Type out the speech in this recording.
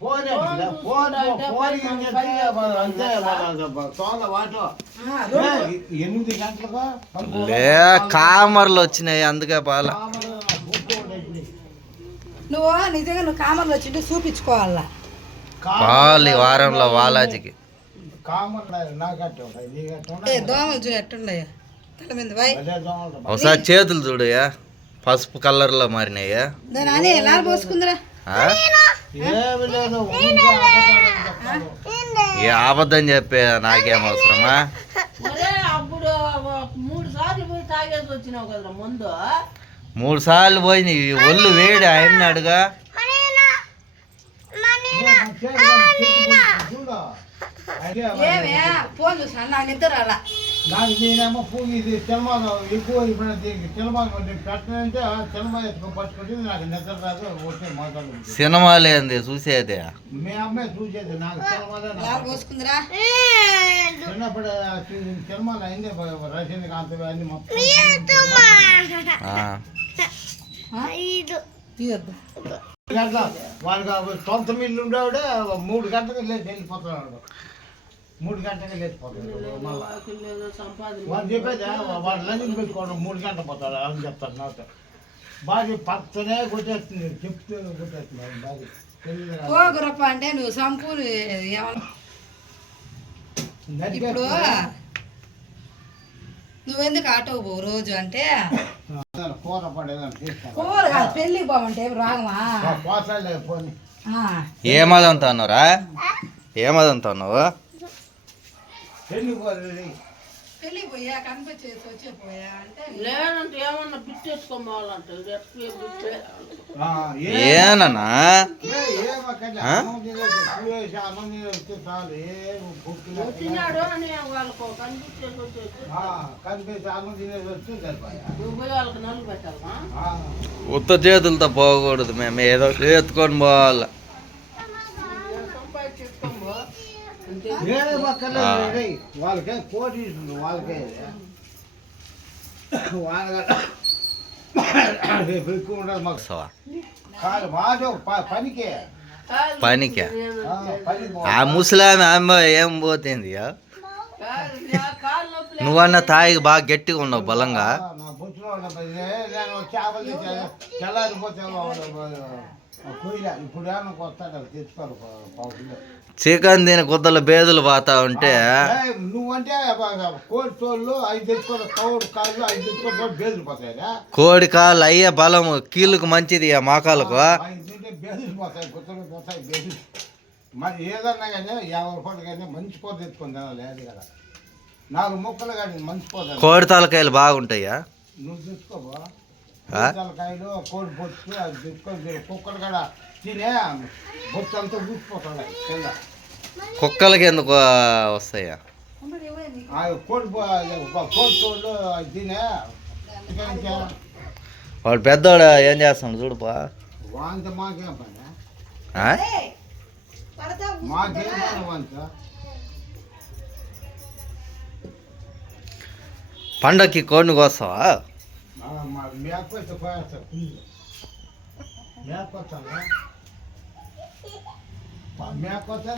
Phone phone? Phone ఎనిమిది గంటలకు? లే కామర్లు వచ్చినాయి అందుకే ఉండేది. నువ్వు నిజంగా నువ్వు కామర్లో వచ్చింటే చూపించుకోవాలా? ఈ వారంలో వాలాజికి. దోమలు చూడు ఎట్టున్నాయో తల మీద. ఒకసారి చేతులు చూడయా పసుపు కలర్లో మారినాయా దాని అని ఎలా పోసుకుందిరా. ఏ అబద్ధం చెప్పే నాకేం అవసరమా? అప్పుడు మూడు సార్లు పోయి తాగేసి వచ్చినావు కదరా ముందు. మూడు సార్లు పోయి ఒళ్ళు వేడి ఆయన్ని అడుగా నేను చేతులు చెట్టు చూడు. అయితే ఏమే ఫోన్ చూసా నాకు నిద్ర రాలా. నాకు నేనేమో పువ్వు ఇది తెలమాను ఎక్కువ ఇప్పుడు దీనికి తెలమాను పెట్టనంటే తెలమా పట్టుకుంటే నాకు నిద్ర రాదు వచ్చే మాట్లాడు సినిమాలు ఏంది చూసేది. మీ అమ్మాయి చూసేది నాకు తెలమాలే ఎలా పోసుకుందిరా. చిన్నప్పుడు తెలమాలు అయింది రసింది కాంతి అన్ని మొత్తం వాళ్ళకి సొంత మిల్లు ఉండేవాడే మూడు గంటలకు లేచి వెళ్ళిపోతున్నాడు. మూడు గంటలకు లేచిపోతాడు. మళ్ళా వాడు చెప్పేది వాడు లంచం పెట్టుకోవడం మూడు గంటలు పోతాడు అని చెప్తాడు నాతో. భార్య పక్కనే కొట్టేస్తుంది చెప్తే కొట్టేస్తుంది భార్య. పోగురప్ప అంటే నువ్వు సంపూర్ ఏమన్నా ఇప్పుడు నువ్వెందుకు ఆటోకు పోవు రోజు అంటే? కూర కూర కాదు పెళ్ళికి పోమంటే రాగమా? పోతాలే పోని. ఆ, ఏమదంటున్నారా ఏమదంటున్నావు పెళ్ళి పోయి పెళ్ళికి పోయా వచ్చే పోయా అంటే లేదంటే ఏమన్నా ఏనన్నా. వచ్చినాడు అని వాళ్ళకు కనిపించేసి వచ్చేసి. ఉత్త చేతులతో పోకూడదు మేము. ఏదో ఎత్తుకొని పోవాలి. వాళ్ళకే ఇస్తుంది వాళ్ళకే. వాళ్ళ రేపు ఎక్కువ ఉండదు మాకు? వస్తావా? కాదు మాతో ప- పనికే. ఆ, ముసలామె ఆమె ఏం పోతుంది నువ్వన్న తాయికి బాగా గట్టిగా ఉన్నావు బలంగా. నేను చేపలు తెల్లారిపోతే కొయ్యలే ఇప్పుడు తెచ్చుకోరు కిలో. చికెన్ తిని కుద్దల బేదులు పోతా ఉంటే నువ్వంటే కోడి తోళ్ళు కౌడు కాళ్ళు బేదులు కోడి కాళ్ళు అయ్యే బలం కీళ్ళకు మంచిది ఆ మోకాలకు ఐదు తింటే బేదులు పోతాయి గుత్తలు పోతాయి బేదులు. మరి ఏదన్నా కానీ యాభై రూపాయలు కానీ మంచి కూర తెచ్చుకొని లేదు కదా. నాలుగు ముక్కలు కానీ మంచి కూర కోడి తలకాయలు బాగుంటాయా? నువ్వు తెచ్చుకోబో ఆ? తలకాయలు కోడి బొచ్చు అది తెచ్చుకొని కుక్కలు కూడా? తినే బొచ్చు అంతా ఊసిపోతాయి కింద కుక్కలకి ఎందుకు వస్తాయా? ఆ కోడి కోడి అది తినే. వాడు పెద్దోడు ఏం చేస్తాడు చూడుపా వాంత మాకేం పని? మాకేం పని వాంత? పండక్కి కోడిని కోస్తావా? మా మేకపోతే